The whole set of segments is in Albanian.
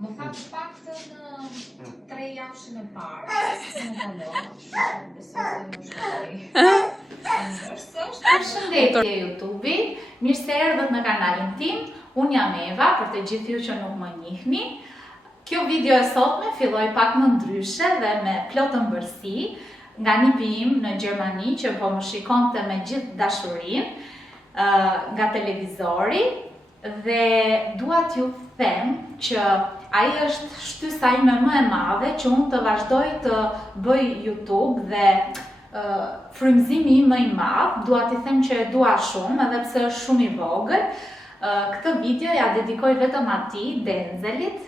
Më tha të paktën 3 javëshin e parë. Më kalova, besoj se më shkoj. Përshëndetje YouTube-i, mirë se erdhët në kanalin tim. Unë jam Eva, për të gjithë ju që nuk më njihni. Kjo video e sotme filloi pak më ndryshe dhe me plot ëmbëlsi nga nipi im në Gjermani që po më shikonte me gjithë dashurinë nga televizori dhe dua t'ju them që ai është shtysa ime më e madhe që unë të vazhdoj të bëj YouTube dhe frymëzimi im më i madh. Dua t'i them që e dua shumë edhe pse është shumë i vogël. Këtë video ja dedikoj vetëm atij, Denzelit.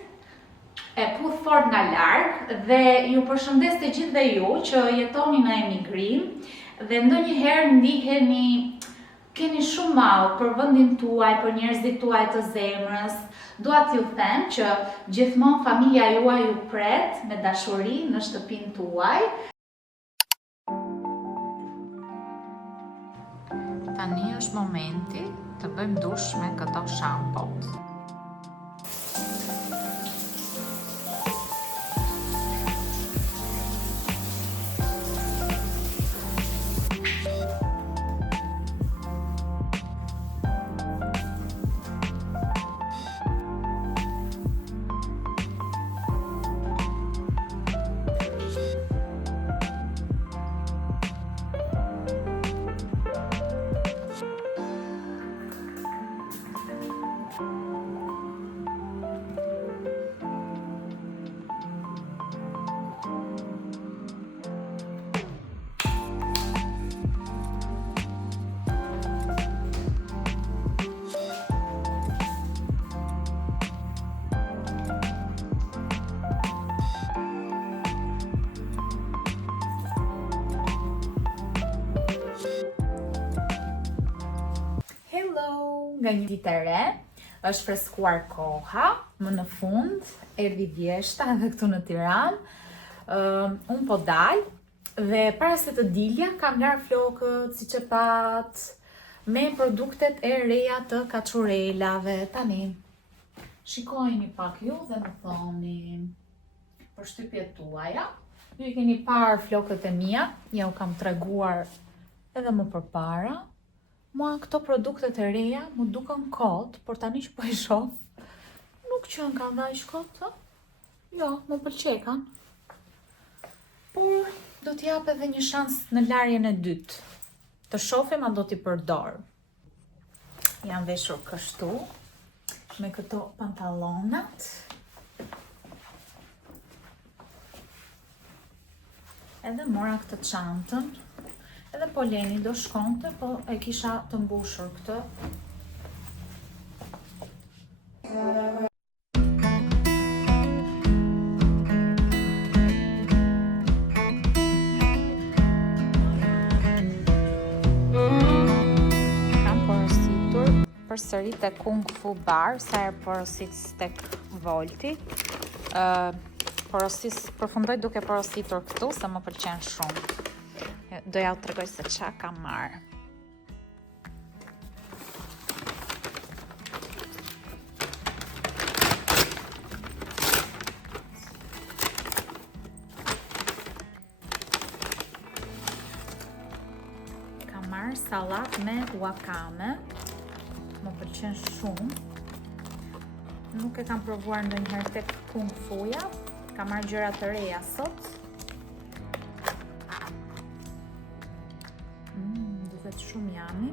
E puth fort nga larg dhe ju përshëndes të gjithëve ju që jetoni në emigrim dhe ndonjëherë ndiheni keni shumë mall për vendin tuaj, për njerëzit tuaj të zemrës. Dua t'ju them që gjithmonë familja juaj ju pret me dashuri në shtëpinë tuaj. Tani është momenti të bëjmë dush me këto shampot. Nga një ditë e re, është freskuar koha, më në fund, erdhi vjeshta edhe këtu në Tiranë. Unë po dal dhe para se të dilja kam larë flokët, siç e pat, me produktet e reja të kaçurelave. Tani, shikojini pak ju dhe më thoni përshtypjet tuaja. Ju i keni parë flokët e mia, ja u kam treguar edhe më përpara. Mua këto produktet e reja mu duken kot, por tani që po i shoh, nuk qënë kanë dhe i shkot, jo, më pëlqekan. Por do t'i jap edhe një shans në larjen e dytë. Të shohim a do t'i përdor. Jam veshur kështu, me këto pantallonat. Edhe mora këtë çantën. Edhe po Leni do shkonte, po e kisha të mbushur këtë. Kam porositur përsëri te Kung Fu Bar, sa herë porosit tek Volti. Përfundoj duke porositur këtu, se më pëlqen shumë. Doja u tregoj se çka kam marrë. Kam marrë sallat me wakame. Më pëlqen shumë. Nuk e kam provuar ndonjëherë tek Kung Fuja. Kam marrë gjëra të reja sot. Shumë yummy.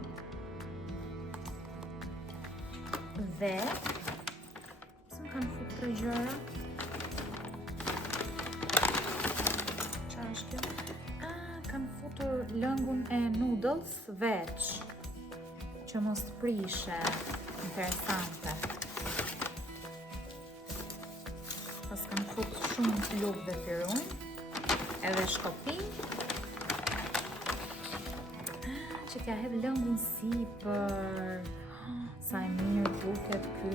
Dhe se më kanë futur 3 gjëra. Çfarë është kjo? Kanë futur lëngun e noodles veç, që mos të prishe. Interesante. Pas kanë futur shumë lukë dhe pirunj, edhe shkopin. Që t'ja hedh lëngun sipër. Sa e mirë duket ky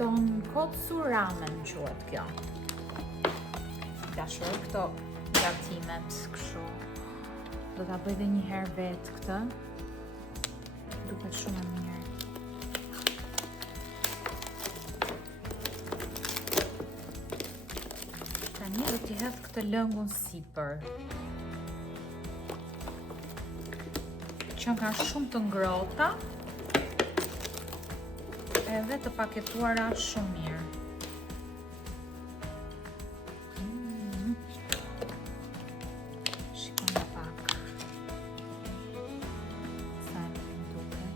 tonkotsu ramen quhet kjo. Dashur këto gatimet kështu. Do ta bëj edhe një herë vetë këtë. Duket shumë e mirë. Tani do t'i hedh këtë lëngun sipër, që nga shumë të ngrohta edhe të paketuara shumë mirë. Shikojmë pak sa e duket.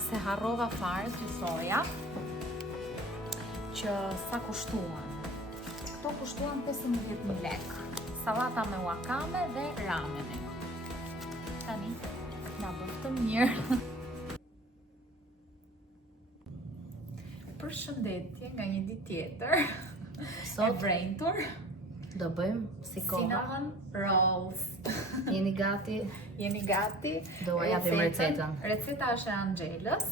Ase harrova fare t'ju thoja që sa kushtuan. Këto kushtuan 15.000 lekë. Salata me wakame dhe rameni. Tani, na bëf të mirë. Përshëndetje nga një ditë tjetër. Sot e vrentur. Do bëjmë si kova. Cinnamon rolls. Jeni gati? Jeni gati? Do a japim recetën. Receta është e Angjelës.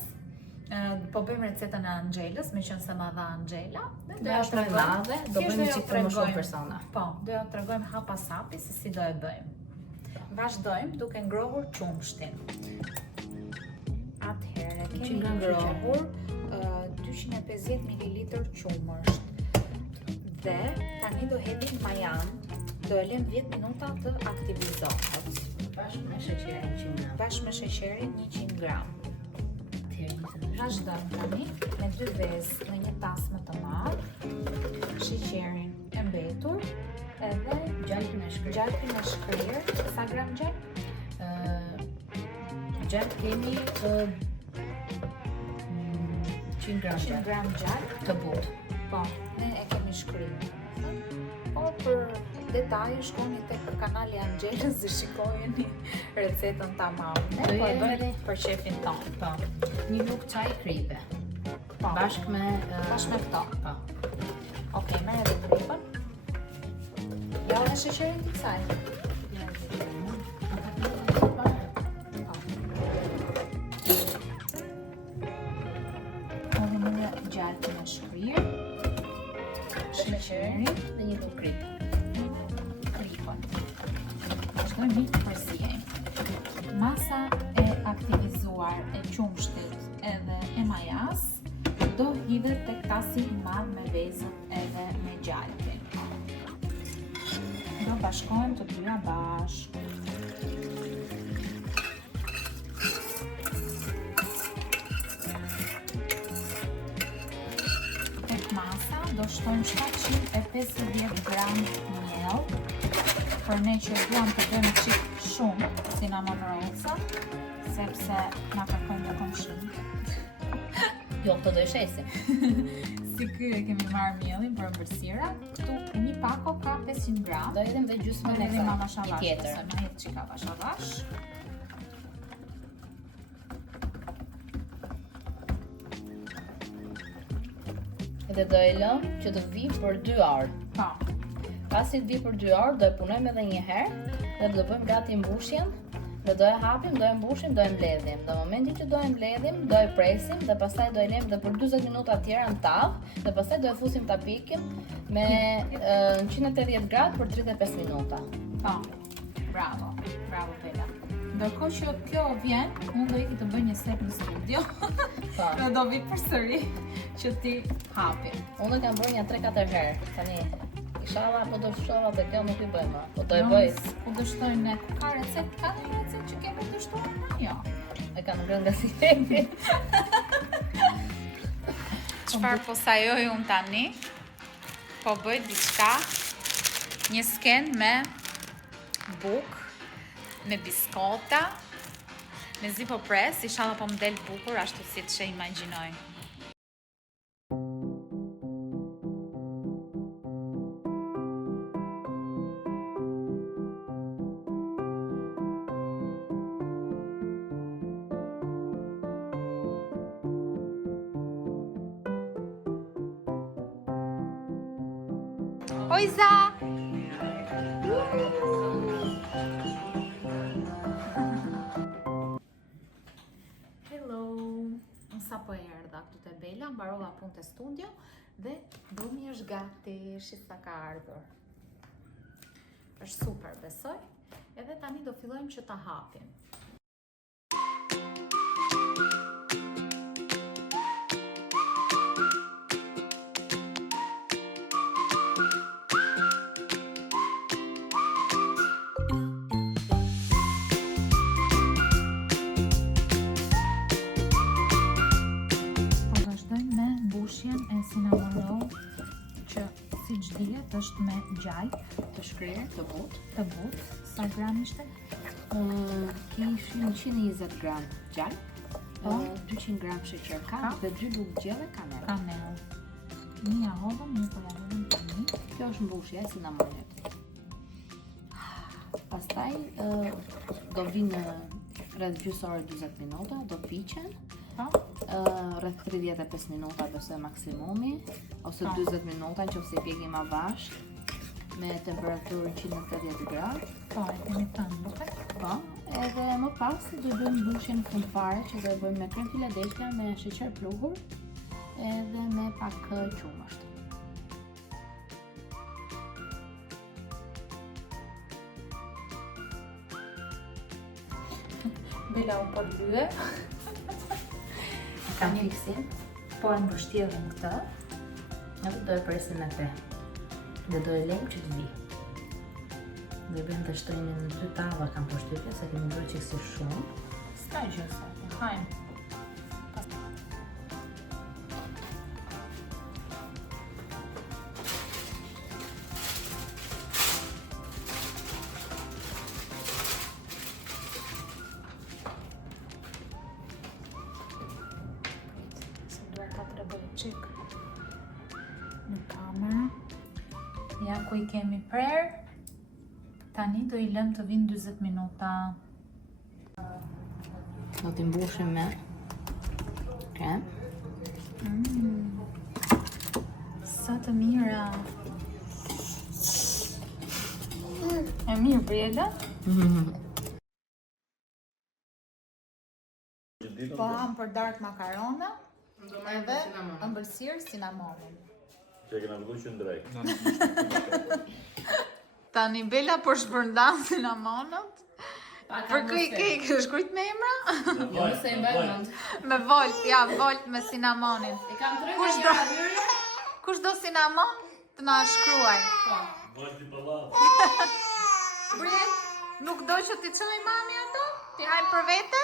Po bëjmë recetën e Angjelës, me qënë se ma dha Angjela. Do ja tregojmë, do bëjmë që të më shumë persona. Po, do ja tregojmë hapa sapi se si do e bëjmë. Vazhdojmë duke ngrohur qumshtin. Atëherë, kemi ngrohur 250 ml qumësht. Dhe tani do hedhim majan, do e lëm 10 minuta të aktivizohet. Bashkë me sheqerin 100 gram. Bashkë me sheqerin 100 gram. Vazhdojmë tani me 2 vezë në një tas më të madh, sheqerin e mbetur edhe Gjalpin e shkrirë. Gjalpin e shkrirë. Sa gram gjalp? Gjalp kemi 100 gram 100 gram gjalp të butë. Po, ne e kemi shkrirë. Po për detaje shkoni tek kanali Angjelës dhe shikojeni recetën tamam. Ne po e bëjmë për shefin tonë. Po. Një lugë çaj kripe. Po. Bashkë me këto. Po. Okej, merr edhe kripën. Ja edhe sheqerin të kësaj. Hodhim edhe gjalpin e shkrirë, sheqerin dhe një lugë kripë. kripën. Vazhdojmë mi të përzijemi. Masa e aktivizuar e qumshtit edhe e majas do hidhet tek tasi i madh me vezët edhe me gjalpin. Do bashkojmë të dyja bashkë. Tek masa do shtojmë 750 gram miell. Për ne që duam të bëjmë qik shumë cinnamon rollsa, sepse na kërkojnë dhe komshinë. Jo, të do i shesim. Si ky e kemi marrë mielin për ëmbëlsira, këtu një pako ka 500 gram. Do edhim dhe gjysmën Do e hedhim kësaj, avash një avash, tjetër. ose ma hedh qika avash avash. Edhe do e lëm që të vi për 2 orë. Po, Pasi të vi për 2 orë, do e punojmë edhe një herë dhe do bëjmë gati mbushjen dhe do e hapim, do e mbushim, do e mbledhim. Në momentin që do e mbledhim, do e presim dhe pastaj do e lëm dhe për 40 minuta tjera në tavë dhe pastaj do e fusim tapikin me 180 gradë për 35 minuta. po, bravo, bravo Bela. Ndërkohë që kjo vjen, unë do iki të bëj një step në studio. Po. Dhe do vi përsëri që ti hapim. Unë kam bërë një 3-4 herë. Tani inshallah po do fshova dhe kjo nuk i bëjmë. Po do e bëj. Po dështojnë ne. Ka një recetë që kemi dështuar na? Jo. E kanë ngrënë nga siketi. Çfarë po sajoj unë tani? Po bëj diçka, një sken me bukë, me biskota, me zi po pres, inshallah po më del bukur ashtu si të imagjinoj. Ojza! Hello! Unë sa po erdha këtu te Bela, mbarova punë te studio dhe domi është gati, shit sa ka ardhur. Është super, besoj. Edhe tani do fillojmë që ta hapim. është me gjaj Të shkrirë, të butë. të butë. Sa gram ishte? Kishin 120 gram gjallë, 200 gram sheqer kaf dhe 2 lugë gjelle kanel. Kanel. Një hodhëm, një po ja hodhëm tani. Kjo është mbushja e cinamonit. Pastaj do vinë rreth gjysore 40 minuta, do piqen. Rreth 35 minuta ose maksimumi, ose 40 minuta nëse i pjekim avash me temperaturë 180 gradë. Po, e kemi thënë, duket? Po, edhe më pas do bëjmë mbushjen fundfare që do e bëjmë me krem Philadelphia me sheqer pluhur edhe me pak qumësht. Bela u përdye. Kam fiksin, Po e mbështjellim këtë. edhe do e presim me te. Dhe do e lejmë që të vi. Dhe bëjmë të shtrejnë në 2 tava kam përshtypje, se kemi bërë qiksi shumë. S'ka gjë se, hajmë. Se duhet ta tregoj qik në kamerë. Ja ku i kemi prerë. Tani do i lëm të vinë 40 minuta. Do t'i mbushim me krem. Sa të mira. E mirë Brela? Po ham për darkë makarona edhe ëmbëlsirë cinamonin. Që e kena vëllu që ndrejt. Tani Bela për shpërndan cinamonët. Për këj shkujt me emra? Jo, se i mbajmënd. Me volt, ja, volt me cinamonin. E kam të Kush do? Kush do cinnamon? Të na shkruaj. Vajti pallatë. Bret, nuk do që t'i çoj mami ato? Ti hajmë për vete?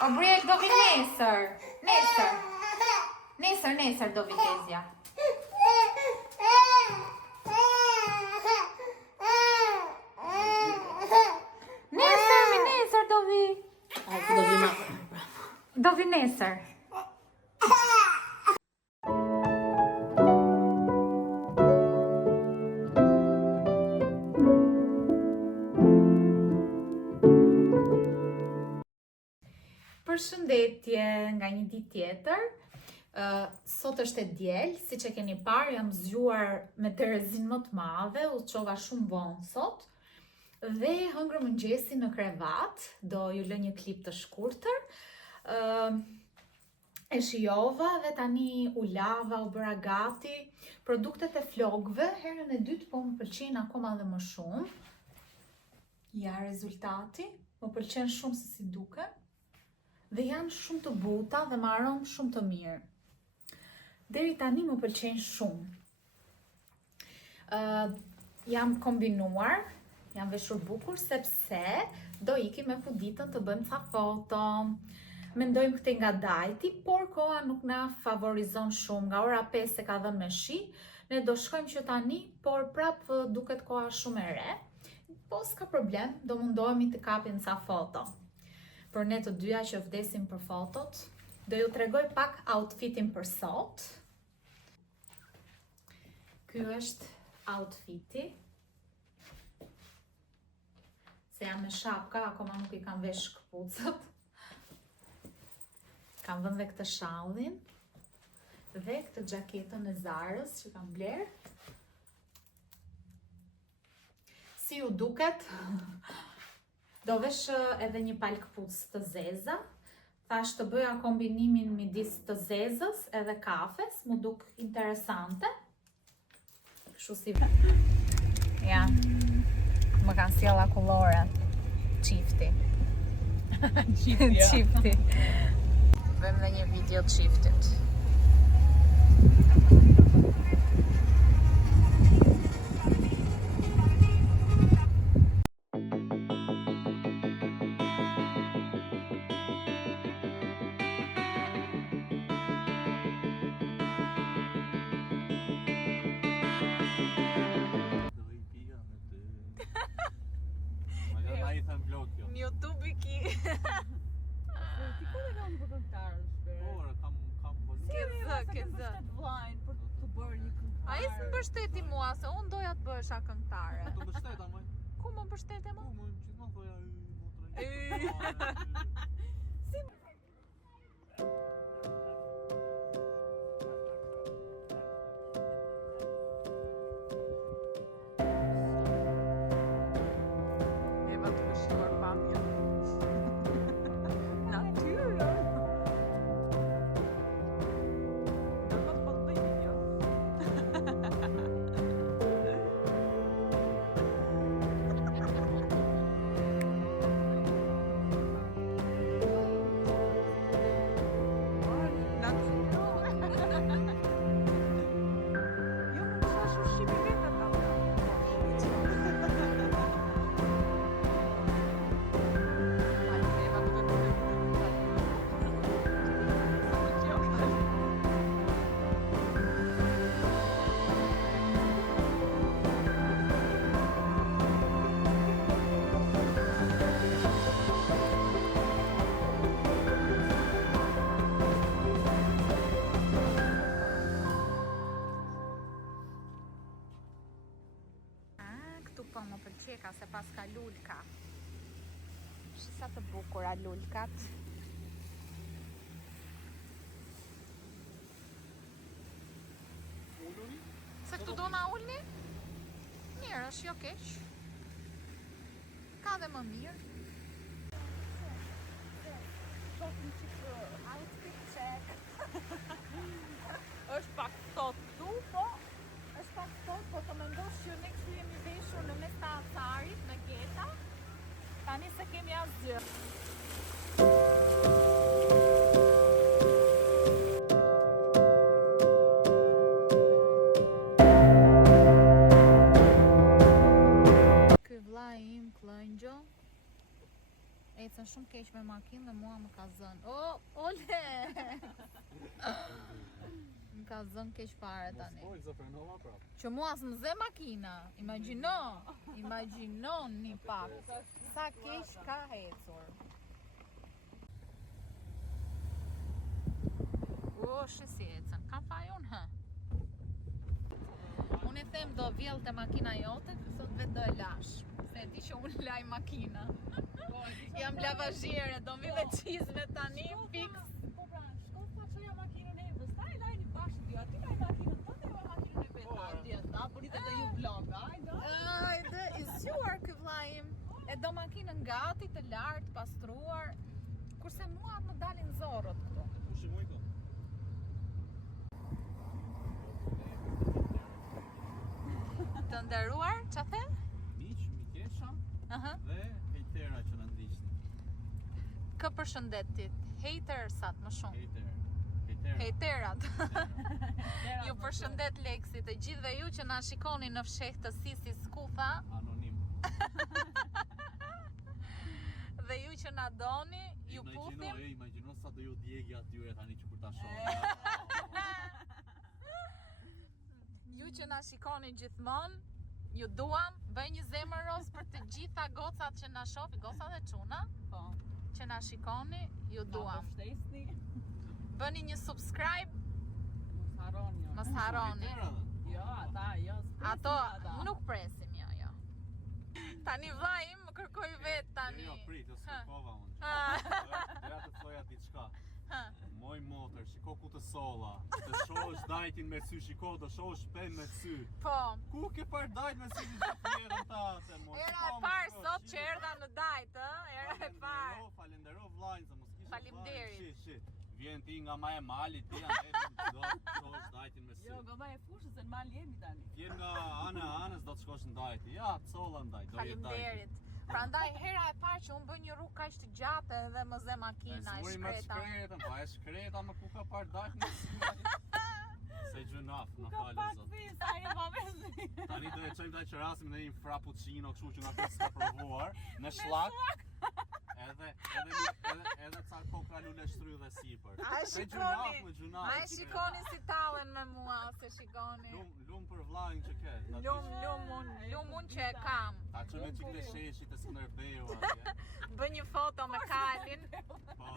O Bret, do vi nesër. Nesër do vi Tezja. Nesër do vi. Ai ku do vi ma. Do vi nesër. Përshëndetje nga një ditë tjetër. Sot është e diel, siç e keni parë, jam zgjuar me Terezin më të madhe, u çova shumë vonë sot. Dhe hëngrë mëngjesi në krevat, do ju lë një klip të shkurtër. E shijova dhe tani u lava, u bëra gati. Produktet e flokëve, herën e dytë po më pëlqejnë akoma dhe më shumë. Ja rezultati, më pëlqen shumë se si duken. Dhe janë shumë të buta dhe më aromë shumë të mirë. Deri tani më pëlqejnë shumë. Jam kombinuar, jam veshur bukur sepse do ikim me Huditën të bëjmë ca foto. Mendojmë këtej nga dajti, por koha nuk na favorizon shumë. Nga ora 5 e ka dhënë me shi, ne do shkojmë që tani, por prap duket koha shumë e re. Po s'ka problem, do mundohemi të kapim ca foto. Për ne të dyja që vdesim për fotot, do ju tregoj pak outfitin për sot. Ky është outfiti. Se jam me shapka, akoma nuk i kam vesh këpucët. Kam vënë dhe këtë shallin dhe këtë xhaketën e Zarës që kam bler. Si ju duket? Do vesh edhe një palë këpucë të zeza. Thash të bëja kombinimin midis të zezës edhe kafes, mu duk interesante. Kështu si ja, më kanë sjella kullore. Çifti. Çifti. Bëjmë dhe një video të çiftit. Ai s'më mbështeti mua se unë doja të bëhesha këngëtare. Të mbështeta më. Ku më mbështete mua? Ku më gjithmonë thoja motra. Eva të kështuar pamje. Natyrën. Këtu po më pëlqeka se pas ka lulka. Shi sa të bukura lulkat. Se këtu do na ulni? Mirë, është jo keq. Ka dhe më mirë. Shohim që outfit check. Është pak thot këtu, po është pak thot, po të mendosh që ne kështu jemi veshur në mes të acarit, në geta. Tani se kemi asgjë. Ky vlla im Klëngjo ecën shumë keq me makinë dhe mua më ka zënë. Ole! Më ka zënë keq fare tani. Mos Zafranova prap. Që mua s'më zë makina. Imagjino një pak. Sa keq ka ecur. Shi si ecën. Kam faj unë, hë? Unë i them do vjell të makina jote, të thot vetë do e lash. Se e di që unë laj makina. Jam lavazhiere, do mi dhe qizme tani, fix. Po pra, shko të qoja makinën e Evës, ta e lajni bashkë dy, aty laj makinën të dhe makinën e vetë. Hajde, ta bërit edhe ju vlog, hajde. Ajde, i zgjuar ky vlla im. E do makinën gati, të lartë, pastruar. Kurse mua më dalin zorrot këtu. Kush i moj këto? Të nderuar, ç'a the? Miq, mikesha Aha. dhe hejtera që na ndiqni. Kë përshëndetit, hatersat më shumë. Hejtera. Hejterat. Ju përshëndet Leksi, të gjithëve ju që na shikoni në fshehtë të Sisi Skufa Anonim. dhe ju që na doni, ju puthim. Imagjino sa do ju djegi atyre tani që kur ta shohin. Ju që na shikoni gjithmonë, ju duam, bëj një zemër roz për të gjitha gocat që na shohin, goca dhe çuna, Po, që na shikoni, ju duam. shtesni, Bëni një subscribe, mos harroni. mos harroni. Jo, ata, jo, s'presim Ato ata. nuk presim, jo. Tani vlla im më kërkoi vet tani. Jo, prit, jo s'kërkova unë. Ah. Doja të thoja diçka. Ha. Moj motër, shiko ku të solla. Të shohësh dajtin me sy, shiko të shohësh pen me sy. Po. Ku ke par dajt me sy që tjerën tate, moj? Era e parë sot që erdha në dajt, ë? Era e parë. Falendero vllajën se mos kishe. Faleminderit. Shi. Vjen ti nga ma e malit, ti andaj do të shohësh dajtin me sy. Jo, goma e fushës se në mal jemi tani. Vjen nga anës do të shkosh në dajt. Ja, colla ndaj, do jetë dajti. Faleminderit. Prandaj hera e parë që unë bëj një rrugë kaq të gjatë edhe më zë makina e shkreta. Pa e shkreta, më ku ka par dajt me sy. Se gjunaf, na falë zot. Sa e pa me sy. Tani do e çojmë taj që rasim në një frappuccino, kështu që nga të s'ka provuar, në shllak. Edhe ca kokra lule shtry dhe sipër. Se gjunaf, më gjunaf. Ai shikoni si tallen me mua, se shikoni. Lum për vllajin që ke. Lum unë që e kam. Ta çon me çik të sheshit të Skënderbeu atje. Bë një foto me Kalin. Po,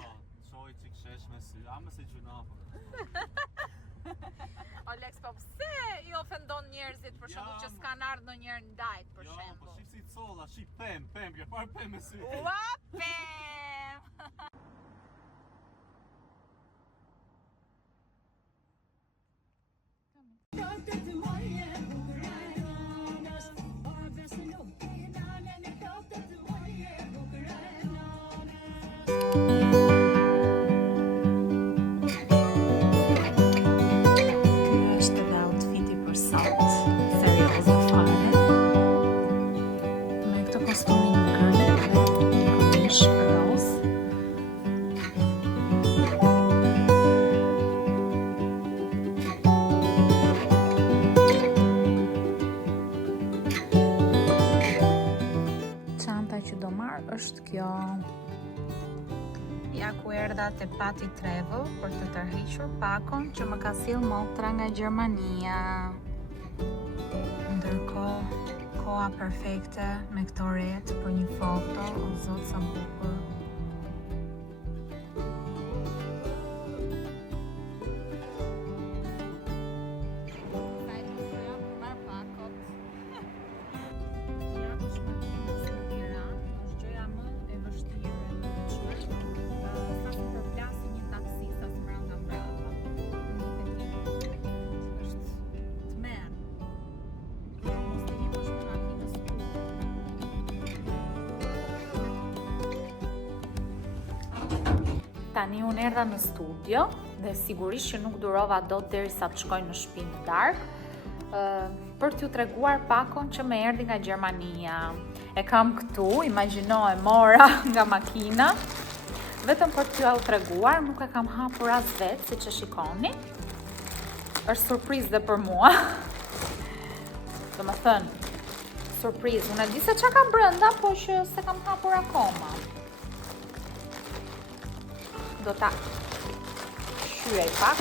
çoj çik shesh me sy. A më se gjunaf. O Lex, po pse i ofendon njerëzit për shembull që s'kan ardhur ndonjëherë në dajt për Po shembull. shif si colla, shif pem, ke parë pem me sy. Ua, pem! Është kjo. Ja ku erdha te Pati Travel për të tërhiqur pakon që më ka sill motra nga Gjermania. Ndërkohë, koha perfekte me këto ret për një foto, o zot sa bukur. Tani unë erdha në studio dhe sigurisht që nuk durova dot derisa të shkoj në shtëpi në darkë për t'ju treguar pakon që më erdhi nga Gjermania. E kam këtu, imagjino e mora nga makina, vetëm për t'ju treguar, nuk e kam hapur as vetë, siç e shikoni. Është surprizë dhe për mua. Domethënë, surprizë, unë e di se çka ka brenda, po që se kam hapur akoma. Do ta shyej pak.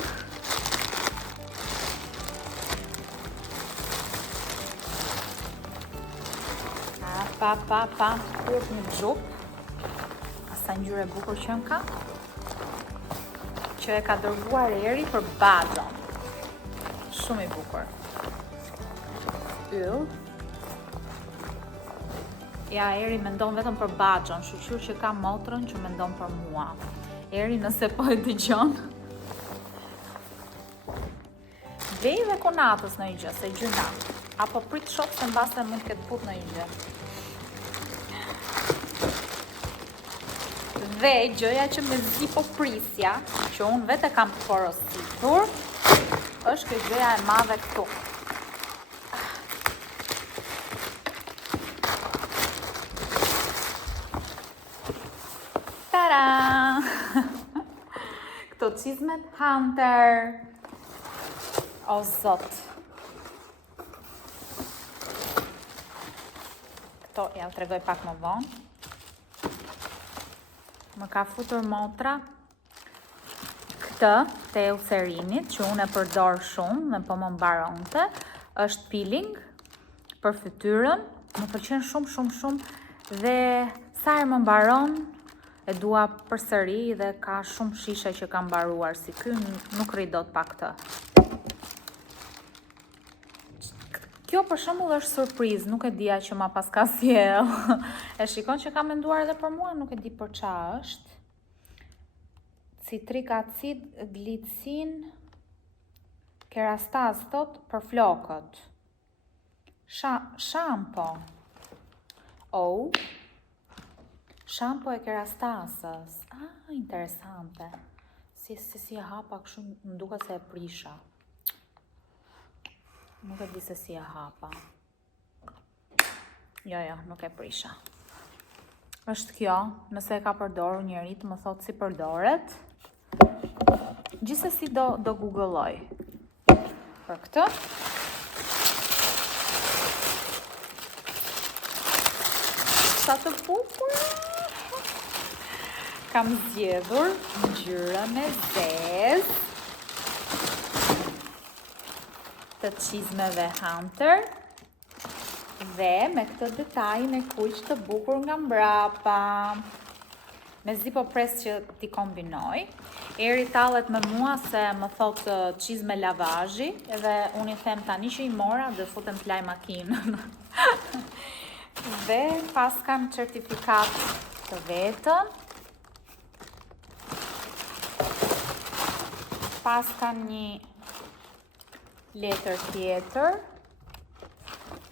Pa, kur një gjup. Asa ngjyrë e bukur që më ka. Që e ka dërguar Eri për Baxhon. Shumë i bukur. Yll. Ja, Eri mendon vetëm për Baxhon, shoqyr që ka motrën që mendon për mua. Eri nëse po e dëgjon. Vej dhe konatës në i gjë, se gjyna. Apo prit shok se mbase mund këtë put në i gjë. Dhe gjëja që me zi po prisja, që unë vete kam porositur, është kjo gjëja e madhe këtu. Tara! Këto çizmet Hunter. O zot. Këto ja u tregoj pak më vonë. Më ka futur motra këtë te Eucerinit, që unë e përdor shumë dhe po më mbaronte. Është peeling për fytyrën. Më pëlqen shumë dhe sa herë më mbaron, e dua përsëri dhe ka shumë shishe që ka mbaruar si ky, nuk rri dot pa këtë. Kjo për shembull është surprizë, nuk e dija që ma pas ka sjell. E shikon që ka menduar edhe për mua, nuk e di për qa është. Citrik acid, glicin, kerastaz thot për flokët. Shampo. Shampo e kerastazës. Interesante. Si e hapa kështu, më duket se e prisha. Nuk e di se si e hapa. Jo, nuk e prisha. Është kjo, nëse e ka përdorur njëri të më thot si përdoret. Gjithsesi do googloj për këtë. Sa të bukur. Kam zgjedhur ngjyrën e zezë të çizmeve Hunter dhe me këtë detajin e kuq të bukur nga mbrapa. Mezi po pres që t'i kombinoj. Eri tallet me mua se më thot qiz me lavazhi, edhe unë I them tani që I mora dhe futem t'laj makinën. Dhe pas kam certifikat të vetën. Pas kam një letër tjetër.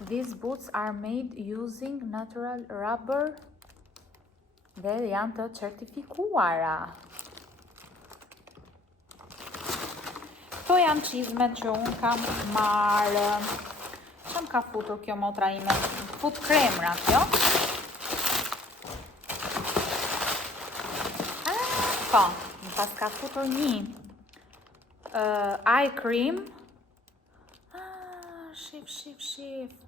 These boots are made using natural rubber. Dhe janë të certifikuara. Këto janë çizmet që unë kam marrë. Çam ka futur kjo motra ime? Fut kremra kjo. Po, pas ka futur një eye cream. Shif.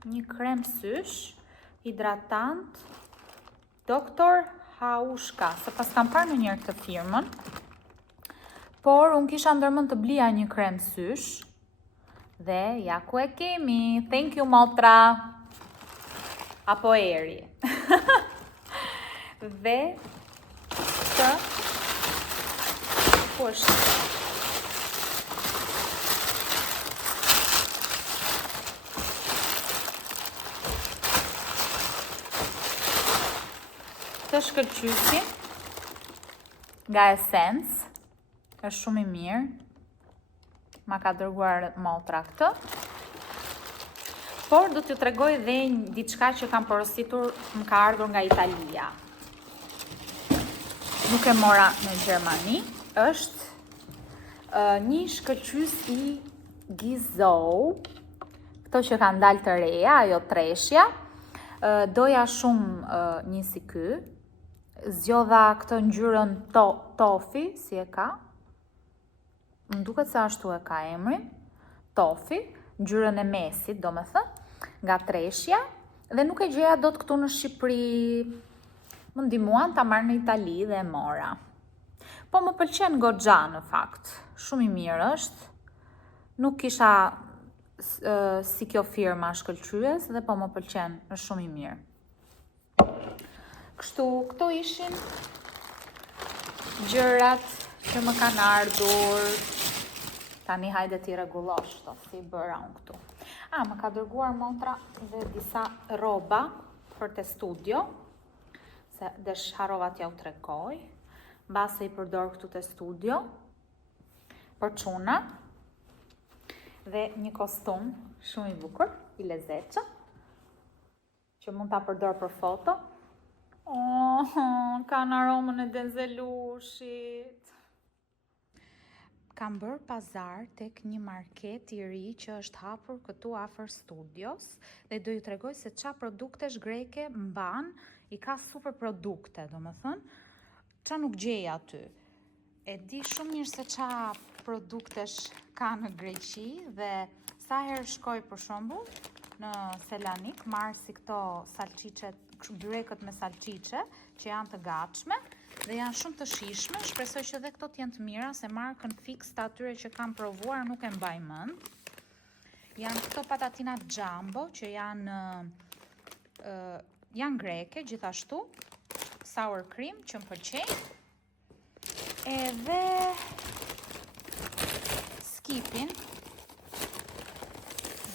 Një krem sysh, hidratant, Dr. Haushka. Se pas kam parë në njërë këtë firmën. Por, unë kisha ndërmend të blija një krem sysh. Dhe, ja ku e kemi. Thank you, motra. Apo eri. Dhe, këtë, ku është? Të shkëlqysim nga Essence, është shumë I mirë, ma ka dërguar motra këtë, por do t'ju tregoj dhe diçka që kam porositur, më ka ardhur nga Italia. Nuk e mora në Gjermani, është një shkëlqys I Gizou, këto që kanë dalë të reja, ajo treshja, doja shumë një si ky. Zgjodha këtë ngjyrën tofi, si e ka. Më duket se ashtu e ka emrin. Tofi, ngjyrën e mesit, domethënë, nga treshja, dhe nuk e gjeja dot këtu në Shqipëri. Më ndihmuan ta marr në Itali dhe e mora. Po më pëlqen goxha në fakt. Shumë I mirë është. Nuk kisha si kjo firma shkëlqyes dhe po më pëlqen, është shumë I mirë. Kështu, këto ishin gjërat që më kanë ardhur. Tani hajde t'i rregullosh to, si bëra unë këtu. Më ka dërguar motra dhe disa rroba për te studio, se desh harova t'ja u tregoj. Mbase I përdor këtu te studio për çuna. Dhe një kostum shumë I bukur, I lezetshëm, që mund ta përdor për foto. Kanë aromën e denzelushit. Kam bërë pazar tek një market I ri që është hapur këtu afër studios dhe do ju tregoj se qa produktesh greke mban, I ka super produkte, domethënë, qa nuk gjej aty. E di shumë mirë se qa produktesh ka në Greqi dhe sa herë shkoj për shembull në Selanik, marr si këto salçiçet, byrekët me salçiçe që janë të gatshme dhe janë shumë të shijshme. Shpresoj që dhe këto të jenë të mira, se markën fix të atyre që kam provuar nuk e mbaj mend. Janë këto patatina jumbo që janë greke gjithashtu, sour cream që më pëlqejnë. Edhe skipin,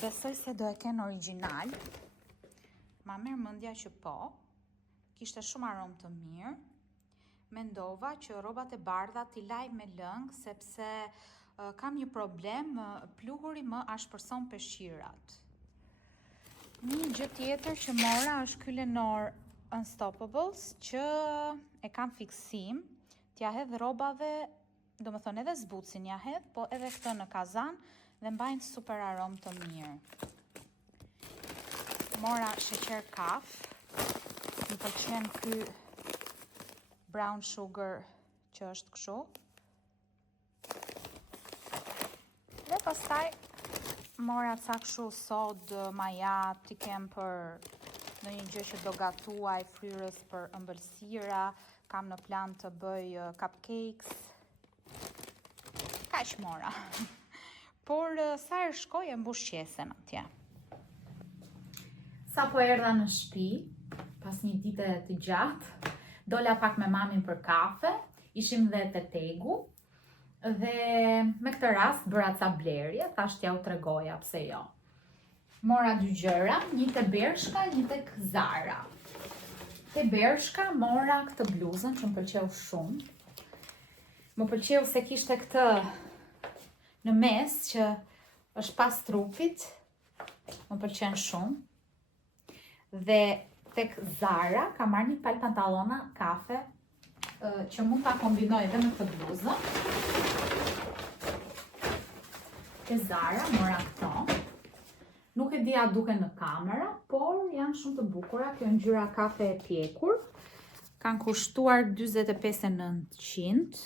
besoj se do e kenë original. Ma merr mendja që po, kishte shumë aromë të mirë. Mendova që rrobat e bardha t'i laj me lëng, sepse kam një problem, pluhuri më ashpërson peshqirat. Një gjë tjetër që mora është ky Lenor Unstoppables, që e kam fiksim, t'ja hedh rrobave, domethënë edhe zbucin ja hedh, po edhe këtë në kazan dhe mbajnë super aromë të mirë. Mora sheqer kaf, më pëlqen ky brown sugar që është kështu. Dhe pastaj mora ca kështu sod, majat, t'i kem për në një gjë që do gatuaj fryrës për ëmbëlsira, kam në plan të bëj cupcakes. Kaq mora. Por sa herë shkoj e mbush qesen atje. Sa po erdha në shtëpi, pas një dite të gjatë, dola pak me mamin për kafe, ishim dhe te Tegu, Dhe me këtë rast bëra ca blerje, thashtë ja u tregoja pse jo. Mora 2 gjëra, një te Bershka, një tek Zara. Te Bershka mora këtë bluzën që më pëlqeu shumë. Më pëlqeu se kishte këtë në mes që është pas trupit, më pëlqen shumë. Dhe tek Zara ka marrë një palë pantallona kafe që mund ta kombinoj edhe me këtë bluzë. Te Zara mora këto. Nuk e di a duken në kamera, por janë shumë të bukura. Kjo ngjyra kafe e pjekur. Kanë kushtuar 45.900.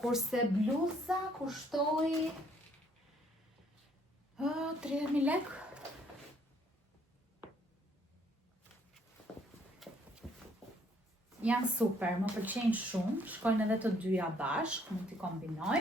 Kurse bluza kushtoi 30.000 lekë. Janë super, më pëlqejnë shumë. Shkojnë edhe të dyja bashkë, mund t'i kombinoj.